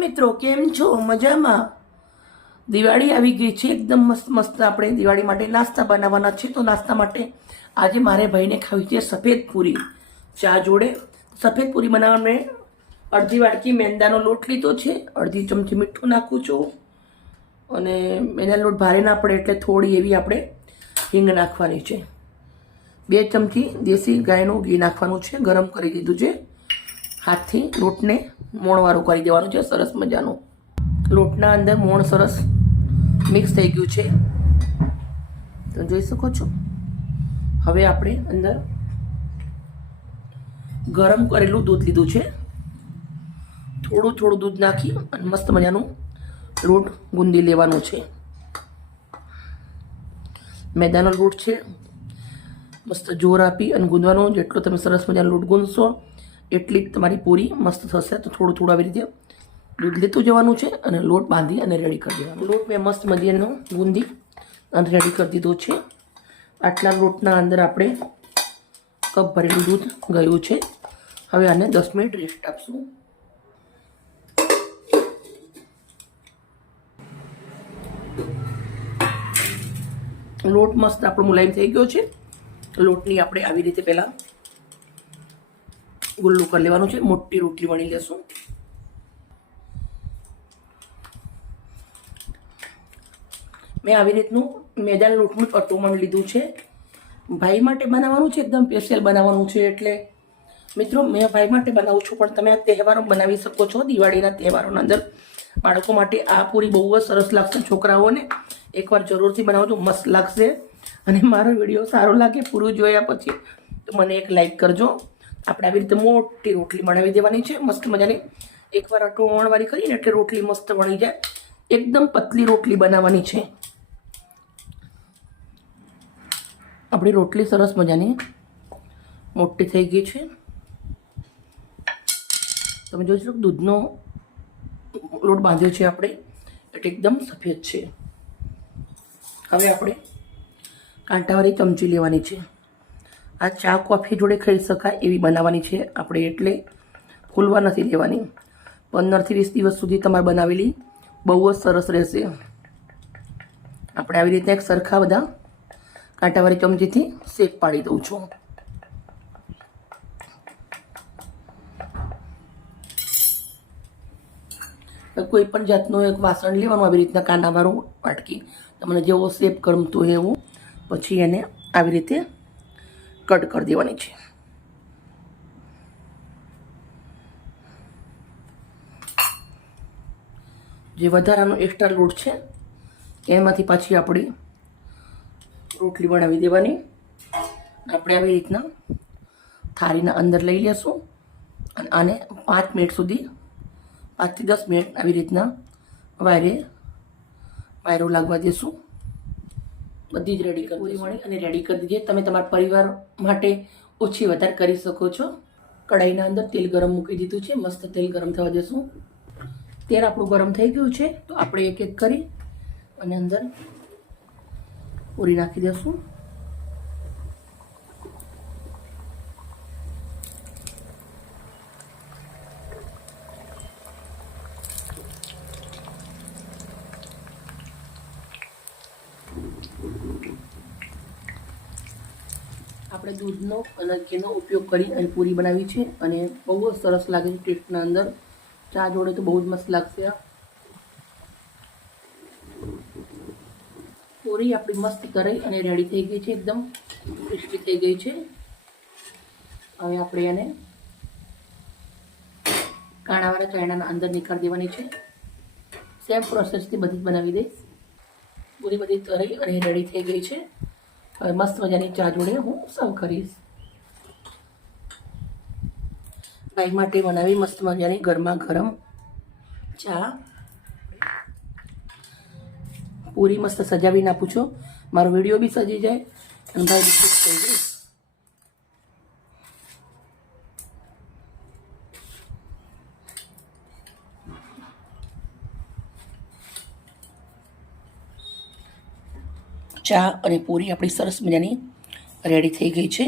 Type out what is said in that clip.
મિત્રો, કેમ છો? મજામાં? દિવાળી આવી ગઈ છે, એકદમ મસ્ત મસ્ત આપણે દિવાળી માટે નાસ્તા બનાવવાના છે. તો નાસ્તા માટે આજે મારે ભાઈને ખાવી છે સફેદ પૂરી. ચા જોડે. સફેદ પૂરી બનાવવા મેં અડધી વાટકી મેંદાનો લોટ લીધો છે. અડધી ચમચી મીઠું નાખું છું. અને મેંદાનો લોટ ભારે ના પડે એટલે થોડી એવી આપણે હિંગ નાખવાની છે. બે ચમચી દેશી ગાયનું ઘી નાખવાનું છે. ગરમ કરી દીધું છે. હાથથી લોટને મોણવાળું કરી દેવાનું છે. સરસ મજાનું લોટના અંદર મોણ સરસ મિક્સ થઈ ગયું છે. તો જોઈ શકો છો. હવે આપણે અંદર ગરમ કરેલું દૂધ લીધું છે. થોડું થોડું દૂધ નાખી અને મસ્ત મજાનું લોટ ગુંદી લેવાનું છે. મેદાનો લોટ છે. મસ્ત જોર આપી અને ગુંદવાનો જેટલો તમે સરસ મજાનો લોટ ગુંદશો એટલી તમારી પૂરી મસ્ત થશે. તો થોડું થોડું આવી રીતે દૂધ લેતું જવાનું છે અને લોટ બાંધી અને રેડી કરી દેવાનો. લોટ મેં મસ્ત મજાનો ગુંદી અને રેડી કરી દીધો છે. આટલા લોટના અંદર આપણે કપ ભરેલું દૂધ ગયું છે. હવે આને દસ મિનિટ રેસ્ટ આપશું. લોટ મસ્ત આપણો મુલાયમ થઈ ગયો છે. લોટની આપણે આવી રીતે પહેલાં ગુલ્લું કરી લેવાનું છે મોટી રોટલી વણી લેશું મેં આવી રીતનું મેદાન લોટનું અટોમણ લીધું છે ભાઈ માટે બનાવવાનું છે એકદમ સ્પેશિયલ બનાવવાનું છે એટલે મિત્રો મેં ભાઈ માટે બનાવું છું પણ તમે આ તહેવારો બનાવી શકો છો દિવાળીના તહેવારોના અંદર. બાળકો માટે આ પૂરી બહુ જ સરસ લાગશે છોકરાઓને. એકવાર જરૂરથી બનાવજો, મસ્ત લાગશે. અને મારો વીડિયો સારો લાગે, પૂરું જોયા પછી તો મને એક લાઈક કરજો. આપણે આવી રીતે મોટી રોટલી બનાવી દેવાની છે. મસ્ત મજાની એકવાર આટલું વણવાળી કરીને એટલે રોટલી મસ્ત વણી જાય. એકદમ પતલી રોટલી બનાવવાની છે. આપણી રોટલી સરસ મજાની મોટી થઈ ગઈ છે. તમે જોઈ શકો દૂધનો લોટ બાંધ્યો છે આપણે. એટલે એકદમ સફેદ છે. હવે આપણે કાંટાવાળી ચમચી લેવાની છે. આ ચા કોફી જોડે ખાઈ શકાય એવી બનાવવાની છે. આપણે એટલે ફૂલવા નથી લેવાની પંદરથી વીસ દિવસ સુધી તમારે બનાવેલી બહુ જ સરસ રહેશે. આપણે આવી રીતે એક સરખા બધા કાંટાવાળી ચમચીથી શેક પાડી દઉં છું. કોઈ પણ જાતનું એક વાસણ લેવાનું આવી રીતના કાંડાવાળું વાટકી. તમને જેવો શેપ ગમતો હોય એવું. પછી એને આવી રીતે કટ કરી દેવાની છે. જે વધારાનો એક્સ્ટ્રા લોટ છે, એમાંથી પાછી આપણી રોટલી બનાવી દેવાની. આપણે આવી રીતના થાળીના અંદર લઈ લેશું અને આને પાંચ મિનિટ સુધી પાંચથી દસ મિનિટ આવી રીતના વાયરે, વાયરો લાગવા દેશું. બધી જ રેડી કરી મળી. અને રેડી કરી દીધી. તમે તમારા પરિવાર માટે ઓછી વધારે કરી શકો છો. કઢાઈના અંદર તેલ ગરમ મૂકી દીધું છે. મસ્ત તેલ ગરમ થવા દેશું. તેલ આપણું ગરમ થઈ ગયું છે. તો આપણે એક એક કરી અને અંદર પૂરી નાખી દઈશું આપણે દૂધનો અને ઘીનો ઉપયોગ કરી અને પૂરી બનાવી છે અને બહુ જ સરસ લાગે છે ટેસ્ટના અંદર. ચા જોડે તો બહુ જ મસ્ત લાગશે પૂરી આપણી મસ્ત કરી અને રેડી થઈ ગઈ છે એકદમ. ક્રિસ્પી થઈ ગઈ છે. હવે આપણે એને કાણાવાળા ચાયણાના અંદર નીકાળી દેવાની છે. સેમ પ્રોસેસથી બધી જ બનાવી દઈશ. પૂરી બધી તરી અને રેડી થઈ ગઈ છે. હવે મસ્ત મજાની ચા જોડે હું સર્વ કરીશ. ભાઈ માટે બનાવી મસ્ત મજાની ગરમા ગરમ ચા. પૂરી મસ્ત સજાવીને આપું છું. મારો વીડિયો બી સજી જાય અને ભાઈ થઈ જાય. ચા અને પૂરી આપણી સરસ મજાની રેડી થઈ ગઈ છે.